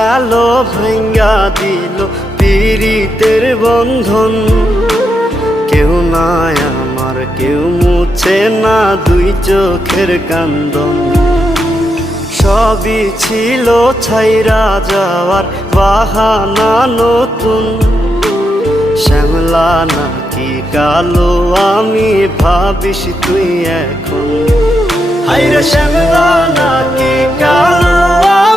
গেল ভাঙ্গা দিল পীড়িতের বন্ধন। কেউ নাই আমার, কেউ মুছে না দুই চোখের কান্দন। সবই ছিল ছাইরা যাওয়ার বাহানা নতুন। শ্যামলা নাকি কালো আমি ভাবিস তুই এখন। হায়রে শ্যামলা নাকি কালো